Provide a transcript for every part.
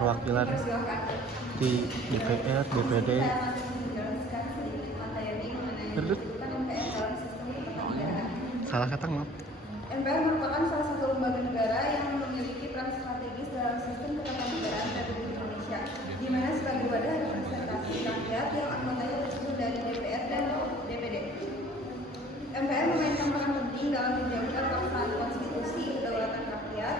perwakilan di DPR, DPD. Salah kata maaf. MPR merupakan salah satu lembaga negara yang memiliki peran strategis dalam sistem ketatanegaraan Republik Indonesia, di mana sebagai wadah representasi rakyat yang anggotanya tersebut dari DPR dan DPD. MPR memainkan peran penting dalam menjaga pelaksanaan konstitusi, kedaulatan rakyat,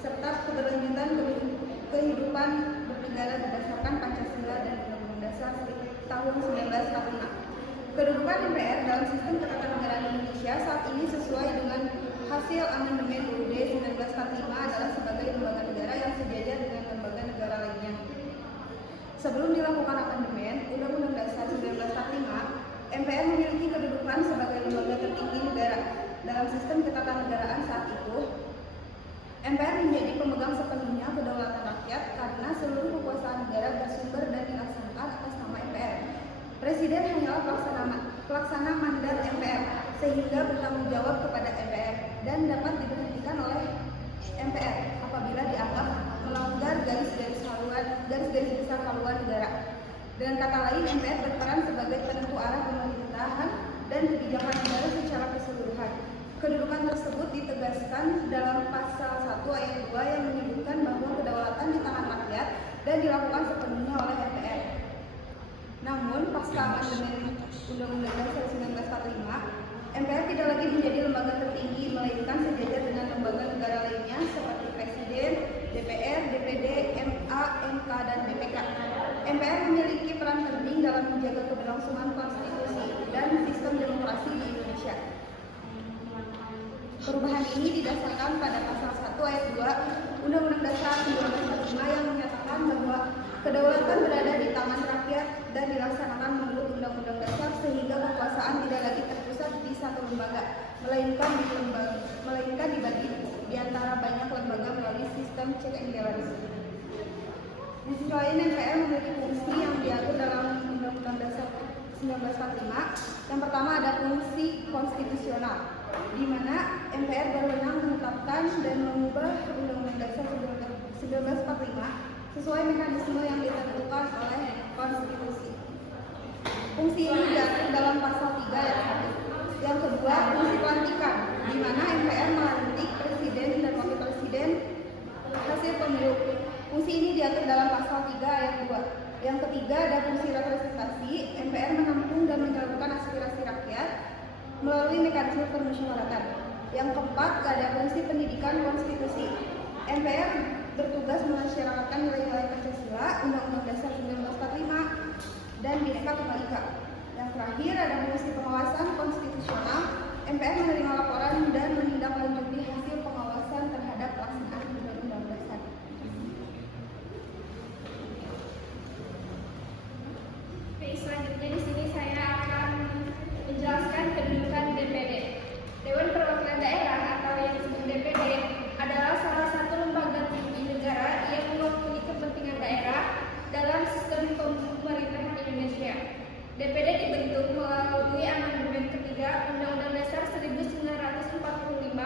serta keberlanjutan kehidupan bernegara berdasarkan Pancasila dan Undang-Undang Dasar tahun 1945. Kedudukan MPR dalam sistem ketatanegaraan Indonesia saat ini sesuai dengan hasil amandemen UUD 1945 adalah sebagai lembaga negara yang sejajar dengan lembaga negara lainnya. Sebelum dilakukan amandemen Undang-Undang Dasar 1945, MPR memiliki kedudukan sebagai lembaga tertinggi negara. Dalam sistem ketatanegaraan saat itu, MPR menjadi pemegang sepenuhnya kedaulatan rakyat karena seluruh kekuasaan negara bersumber dan dilaksanakan atas nama MPR. Presiden hanyalah pelaksana mandat MPR, sehingga bertanggung jawab kepada MPR dan dapat diberhentikan oleh MPR apabila dianggap melanggar garis-garis besar haluan negara. Dengan kata lain, MPR berperan sebagai penentu arah pemerintahan dan kebijakan negara secara keseluruhan. Kedudukan tersebut ditegaskan dalam pasal 1 ayat 2 yang menyebutkan bahwa kedaulatan di tangan rakyat dan dilakukan sepenuhnya oleh MPR. Namun, pasca amandemen Undang-Undang Dasar 1945, MPR tidak lagi menjadi lembaga tertinggi, melainkan sejajar dengan lembaga negara lainnya seperti Presiden, DPR, DPD, MA, MK, dan BPK. MPR memiliki peran penting dalam menjaga keberlangsungan konstitusi dan sistem demokrasi di Indonesia. Perubahan ini didasarkan pada pasal 1 ayat 2 Undang-Undang Dasar 1945 yang menyatakan bahwa kedaulatan berada di tangan rakyat dan dilaksanakan menurut Undang-Undang Dasar, sehingga kekuasaan tidak lagi terpusat di satu lembaga, melainkan dibagi di antara banyak lembaga melalui sistem check and balance. Di sisi lain, MPR memiliki fungsi yang diatur dalam Undang-Undang Dasar 1945. Yang pertama ada fungsi konstitusional, di mana MPR berwenang menetapkan dan mengubah Undang-Undang Dasar 1945 sesuai mekanisme yang ditentukan oleh konstitusi. Fungsi ini diatur dalam pasal 3 ayat 1. Yang kedua, fungsi pelantikan, di mana MPR melantik presiden dan wakil presiden hasil pemilu. Fungsi ini diatur dalam pasal 3 ayat 2. Yang ketiga, ada fungsi representasi. MPR menampung dan menyalurkan aspirasi rakyat melalui mekanisme permusyawaratan. Yang keempat, ada fungsi pendidikan konstitusi. MPR bertugas mengasyarakatkan nilai-nilai Pancasila, Undang-Undang Dasar 1945, dan Bhinneka Tunggal Ika. Yang terakhir ada fungsi pengawasan konstitusional. MPR menerima laporan dan menindaklanjuti hasil pengawasan terhadap pelaksanaan Undang-Undang Dasar. Oke, selanjutnya di sini saya akan menjelaskan kedudukan DPD. Dewan Perwakilan Daerah atau yang disebut DPD adalah salah satu lembaga tinggi negara yang mewakili kepentingan daerah dalam sistem pemerintahan Indonesia. DPD dibentuk melalui amandemen ketiga Undang-Undang Dasar 1945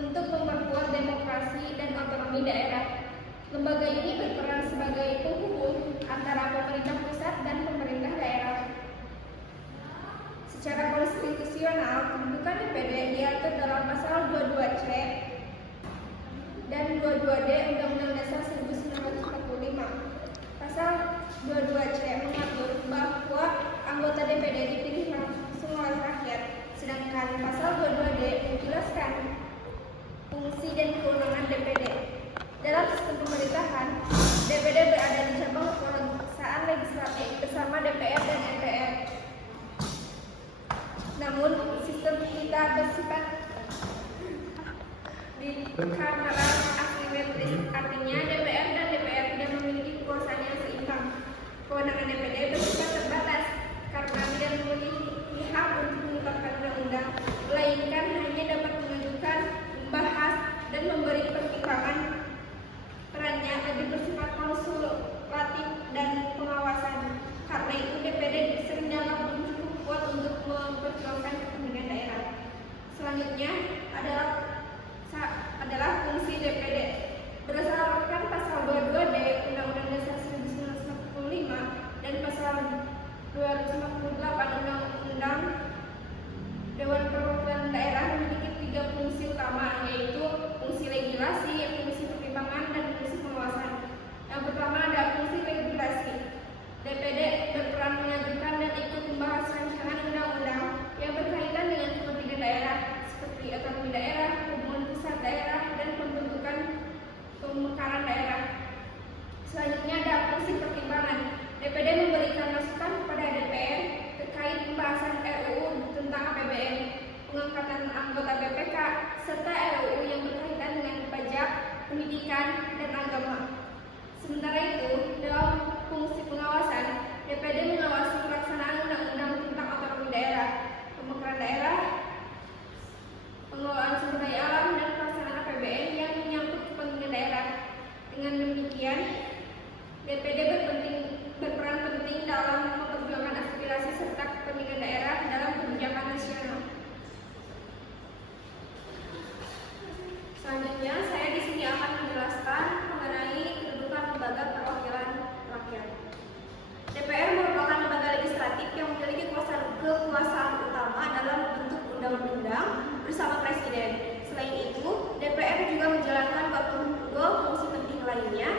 untuk memperkuat demokrasi dan otonomi daerah. Lembaga ini berperan sebagai penghubung antara pemerintah pusat dan pemerintah daerah. Secara konstitusional, kedudukan DPD diatur dalam pasal 22C dan 22D Undang-Undang Dasar 1945. Pasal 22C mengatur bahwa anggota DPD dipilih langsung oleh rakyat, sedangkan pasal 22D menjelaskan fungsi dan kewenangan DPD. Dalam sistem pemerintahan, DPD berada di cabang kekuasaan legislatif bersama DPR dan MPR. Namun, sistem kita bersifat bicameral asimetris, artinya DPR dan DPR tidak memiliki kekuasaan yang seimbang. Kewenangan DPD bersifat terbatas karena tidak memiliki hak untuk menetapkan undang-undang, melainkan hanya dapat mengajukan, membahas, dan memberi pertimbangan. Perannya lebih bersifat konsultatif dan pengawasan. Karena itu DPD sering dianggap belum cukup kuat untuk memperjuangkan kepentingan daerah. Selanjutnya adalah fungsi DPD. Berdasarkan pasal 22D Selanjutnya, saya di sini akan menjelaskan mengenai kedudukan lembaga perwakilan rakyat. DPR merupakan lembaga legislatif yang memiliki kekuasaan utama dalam bentuk undang-undang bersama Presiden. Selain itu, DPR juga menjalankan dua fungsi penting lainnya,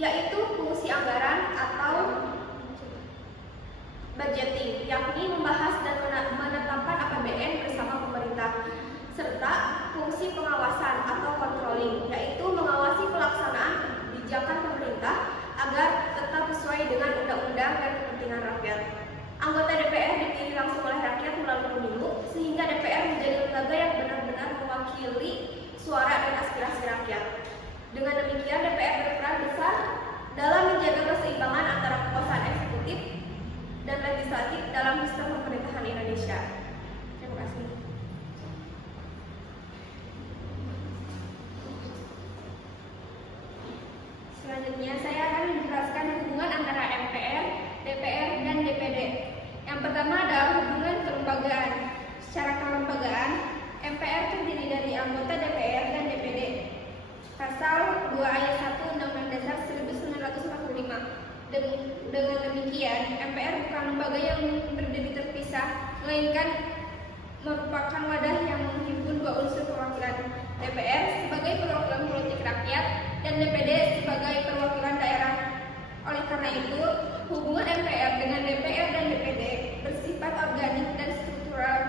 yaitu fungsi anggaran atau budgeting, yakni membahas dan menetapkan APBN bersama pemerintah, serta fungsi pengawasan atau controlling, yaitu mengawasi pelaksanaan kebijakan pemerintah agar tetap sesuai dengan undang-undang dan kepentingan rakyat. Anggota DPR dipilih langsung oleh rakyat melalui pemilu, sehingga DPR menjadi lembaga yang benar-benar mewakili suara dan aspirasi rakyat. Dengan demikian, DPR berperan besar dalam menjaga keseimbangan antara kekuasaan eksekutif dan legislatif dalam sistem pemerintahan Indonesia. Terima kasih. Selanjutnya, saya akan menjelaskan hubungan antara MPR, DPR, dan DPD. Yang pertama adalah hubungan kelembagaan. Secara kelembagaan, MPR terdiri dari anggota DPR dan DPD. Pasal 2 ayat 1 Undang-Undang Dasar 1945. Dengan demikian, MPR bukan lembaga yang berdiri terpisah, melainkan merupakan wadah yang menghimpun dua unsur perwakilan, DPR sebagai perwakilan politik rakyat dan DPD sebagai perwakilan daerah. Oleh karena itu, hubungan MPR dengan DPR dan DPD bersifat organik dan struktural,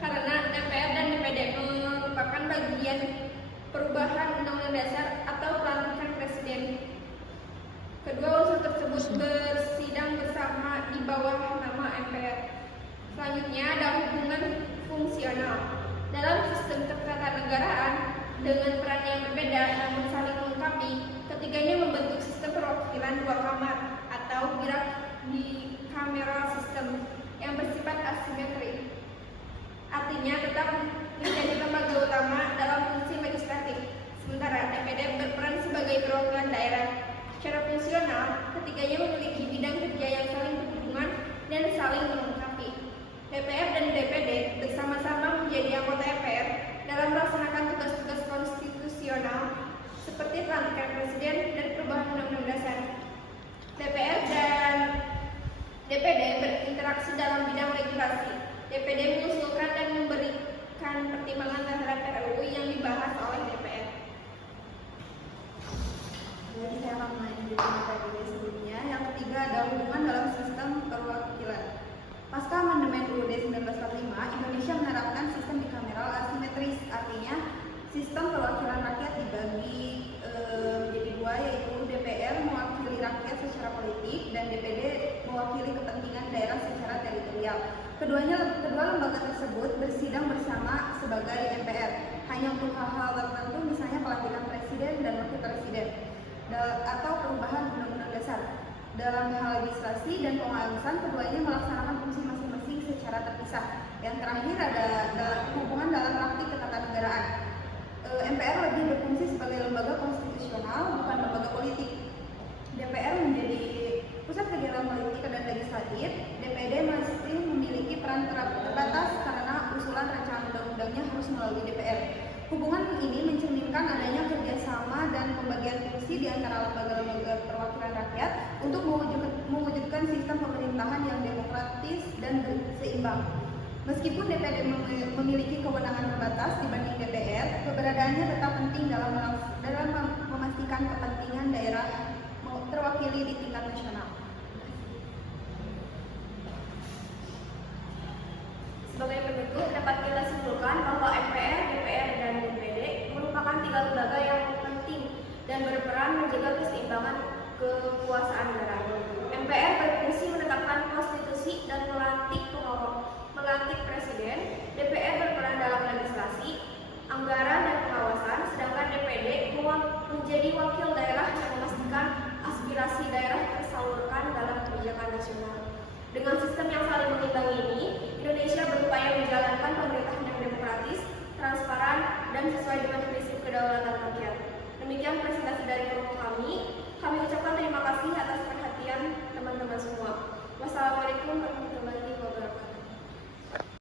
karena MPR dan DPD merupakan bagian perubahan Undang-Undang Dasar atau pelantikan Presiden. Kedua unsur tersebut bersidang bersama di bawah nama MPR. Selanjutnya ada hubungan fungsional. Dalam sistem ketatanegaraan dengan peran yang berbeda namun saling melengkapi, ketiganya membentuk sistem perwakilan dua kamar atau bicameral system yang bersifat asimetri. Artinya tetap menjadi lembaga utama dalam fungsi legislatif, sementara DPD berperan sebagai perwakilan daerah. Secara fungsional, ketiganya memiliki bidang kerja yang saling berhubungan dan saling melengkapi. DPR dan DPD bersama-sama menjadi anggota MPR dalam melaksanakan tugas-tugas konstitusional seperti pelantikan Presiden dan perubahan Undang-Undang Dasar. DPR dan DPD berinteraksi dalam bidang legislasi. DPD mengusulkan dan memberikan pertimbangan terhadap RUU yang dibahas oleh DPR. Jadi saya akan melanjutkan materi sebelumnya. Yang ketiga ada hubungan dalam sistem perwakilan. Pasca amandemen UUD 1945, Indonesia menerapkan sistem bicameral asimetris, artinya sistem perwakilan rakyat dibagi menjadi dua, yaitu DPR mewakili rakyat secara politik dan DPD mewakili kepentingan daerah secara teritorial. Kedua lembaga tersebut bersidang bersama sebagai MPR, hanya untuk hal-hal tertentu, misalnya pelantikan Presiden dan Wakil Presiden atau perubahan Undang-Undang Dasar. Dalam hal legislasi dan pengawasan, keduanya melaksanakan fungsi masing-masing secara terpisah. Yang terakhir ada hubungan dalam praktik ketatanegaraan. MPR lebih berfungsi sebagai lembaga konstitusional, bukan lembaga politik. DPR menjadi pusat kegiatan politik dan legislatif. DPD masih memiliki peran terbatas karena usulan rancangan undang-undangnya harus melalui DPR. Hubungan ini mencerminkan adanya kerjasama dan pembagian fungsi di antara lembaga-lembaga perwakilan rakyat untuk mewujudkan sistem pemerintahan yang demokratis dan seimbang. Meskipun DPD memiliki kewenangan terbatas dibanding DPR, keberadaannya tetap penting dalam memastikan kepentingan daerah terwakili di tingkat nasional. Sebagai penutup, dapat kita simpulkan bahwa MPR, DPR, dan DPD merupakan tiga lembaga yang penting dan berperan menjaga keseimbangan kekuasaan negara. MPR berfungsi menetapkan konstitusi dan melantik Presiden. DPR berperan dalam legislasi, anggaran, dan pengawasan, sedangkan DPD menjadi wakil daerah yang memastikan aspirasi daerah tersalurkan dalam kebijakan nasional. Dengan sistem yang saling mengimbangi ini, Indonesia berupaya menjalankan pemerintahan yang demokratis, transparan, dan sesuai dengan prinsip kedaulatan rakyat. Demikian presentasi dari kelompok kami. Kami ucapkan terima kasih atas perhatian teman-teman semua. Wassalamualaikum warahmatullahi wabarakatuh.